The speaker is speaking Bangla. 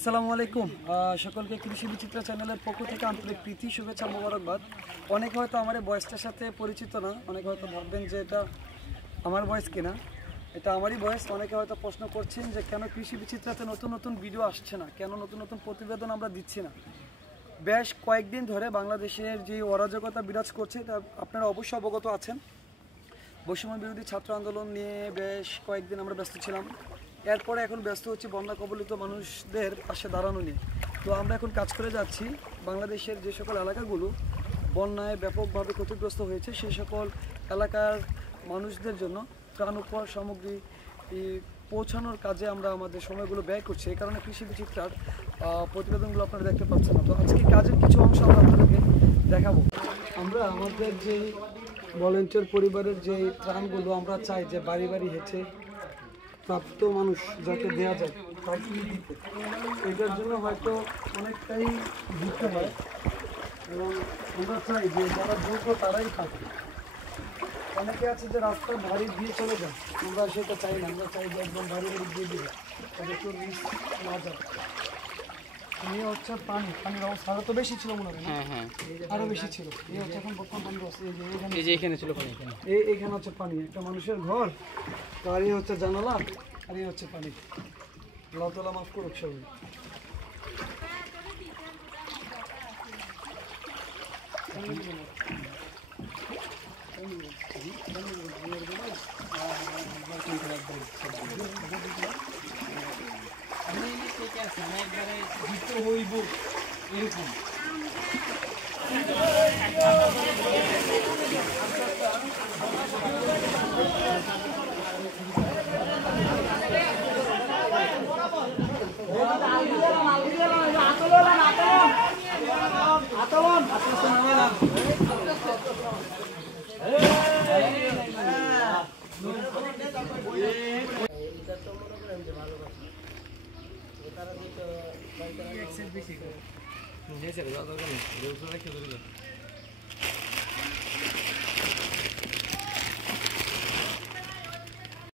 আসসালামু আলাইকুম সকলকে কৃষি বিচিত্র চ্যানেলের পক্ষ থেকে আন্তরিক প্রীতি শুভেচ্ছা মোবারকবাদ। অনেকে হয়তো আমার এই ভয়েসটার সাথে পরিচিত না, অনেকে হয়তো ভাববেন যে এটা আমার ভয়েস কিনা, এটা আমারই ভয়েস। অনেকে হয়তো প্রশ্ন করছেন যে কেন কৃষি বিচিত্রাতে নতুন নতুন ভিডিও আসছে না, কেন নতুন নতুন প্রতিবেদন আমরা দিচ্ছি না। বেশ কয়েকদিন ধরে বাংলাদেশের যে অরাজকতা বিরাজ করছে তা আপনারা অবশ্যই অবগত আছেন। বৈষম্য বিরোধী ছাত্র আন্দোলন নিয়ে বেশ কয়েকদিন আমরা ব্যস্ত ছিলাম। এরপরে এখন ব্যস্ত হচ্ছে বন্যা কবলিত মানুষদের পাশে দাঁড়ানো নিয়ে। তো আমরা এখন কাজ করে যাচ্ছি বাংলাদেশের যে সকল এলাকাগুলো বন্যায় ব্যাপকভাবে ক্ষতিগ্রস্ত হয়েছে সেই সকল এলাকার মানুষদের জন্য ত্রাণ উপহার সামগ্রী পৌঁছানোর কাজে আমরা আমাদের সময়গুলো ব্যয় করছি। এই কারণে কৃষি বিচিত্রার প্রতিবেদনগুলো আপনারা দেখতে পাচ্ছেন না। তো আজকে কাজের কিছু অংশ আমরা আপনাদেরকে দেখাবো। আমরা আমাদের যে ভলেন্টিয়ার পরিবারের যে ত্রাণগুলো আমরা চাই যে বাড়ি বাড়ি হেঁটে প্রাপ্ত মানুষ যাকে দেওয়া যায় তাকে দিতে, এটার জন্য হয়তো অনেকটাই দিতে হয় এবং আমরা চাই যে যারা যোগ্য তারাই থাকে। অনেকে আছে যে রাস্তার ধারে দিয়ে চলে যায়, আমরা সেটা চাই না। আমরা চাই যে একদম বাড়ি বাড়ি দিয়ে দিবে তাদের তো রিস্ক না যায়। এই হচ্ছে পানির অবস্থা আরো তো বেশি ছিল মনে হয়। হ্যাঁ, আরো বেশি ছিল। এই হচ্ছে এখন বর্তমান পানি আছে। এই যে এখানে ছিল পানি, এইখানে হচ্ছে পানি, একটা মানুষের ঘর, আর এই হচ্ছে জানালা, আর এই হচ্ছে পানি। আল্লাহ তাআলা মাফ করুক সবাই। হইব এরকম বেশি